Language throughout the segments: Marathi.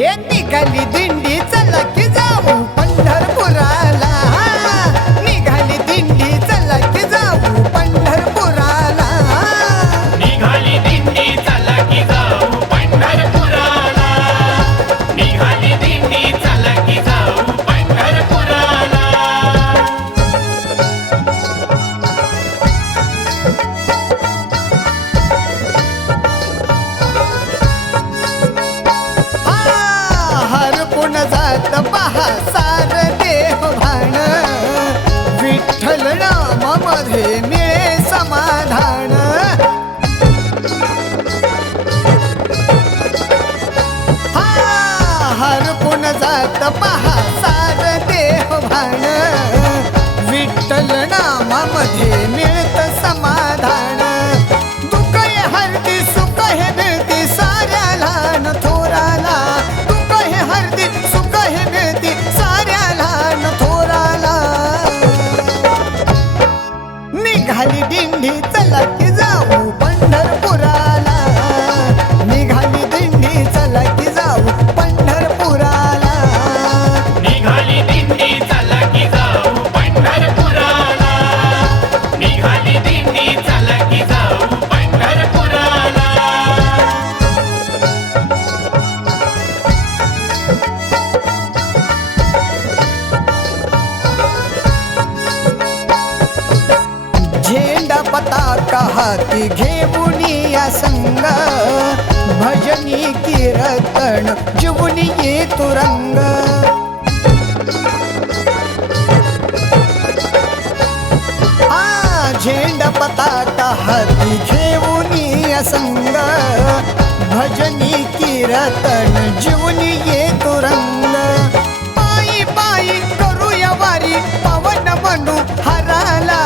हे निघाली दिंडी चला की जाऊ पंढरपुराला निघाली दिंडी चला की जाऊ पंढरपुराला निघाली दिंडी चला की जाऊ पंढरपुराला निघाली दिंडी चला की जाऊ पंढरपुराला हरपून जात पहा सार देह भान विठ्ठल नामामध्ये मिळे समाधान हरपून जात पहा सार देह भान विठ्ठल नामामध्ये मिळत समाधान दुःख हे हरती सुख हे मिळते साऱ्याला न थोराला दुःख हे हरती सुख हे मिळते साऱ्याला न थोराला निघाली दिंडी चला की जाऊ पंढरपुराला निघाली दिंडी चला की जाऊ पंढरपुराला निघाली दिंडी चला की जाऊ पंढरपुराला निघाली दिंडी चला की जाऊ पंढरपुराला झेंडा पताका हाती घेऊन या संग भजनी कीर्तन जीवनी ये तुरंग झेंडा पताका हाती घेऊन या संग भजनी कीर्तन जीवनी ये तुरंग पायी पायी करूया वारी पवन म्हणू हराला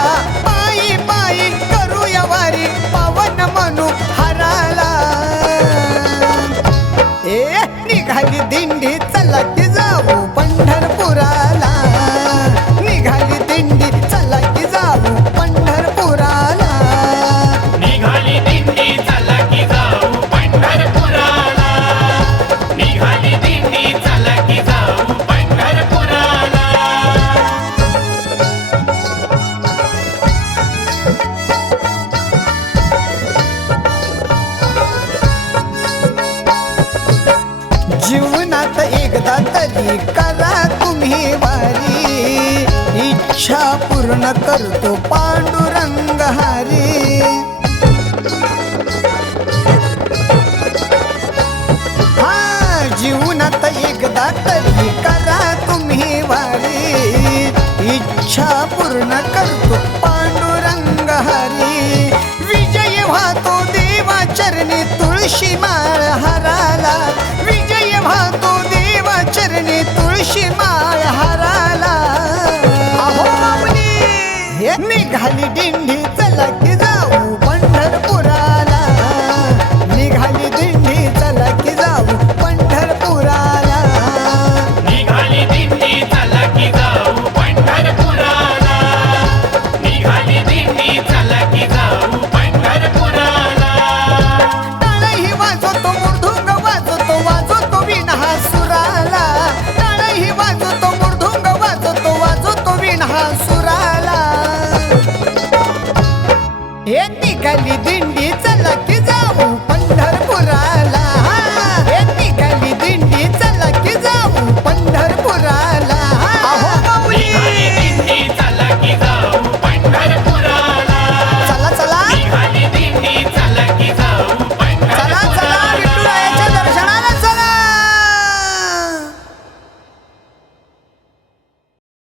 पायी पायी करूया वारी पवन म्हणू हराला निघाली दिंडी चला की जाऊ पंढरपुराला निघाली दिंडी चला की जाऊ पंढरपुराला निघाली दिंडी चला की जाऊ पंढरपुराला निघाली दिंडी चला की जाऊ पंढरपुराला जीवनात एकदा तरी करा तुम्ही वारी इच्छा पूर्ण करतो पांडुरंग हरी जीवनात एकदा तरी करा तुम्ही वारी इच्छा पूर्ण करतो पांडुरंग हरी विजय व्हातो देवा चरणी तुळशी माळ हराला विजय व्हातो देवा चरणी तुळशी माळ हराला अहो माऊली हे निघाली दिंडी चला की जाऊ पंढरपुराला निघाली दिंडी चला की जाऊ पंढरपुराला निघाली दिंडी चला की जाऊ पंढरपुराला निघाली दिंडी चला की जाऊ पंढरपुराला टाळही वाजवतो मृदुंग वाजवतो वाजवतो वीणा सुराला टाळही वाजवतो मृदुंग वाजवतो वीणा सुराला हे निघाली दिंडी चला की जाऊ पंढरपुराला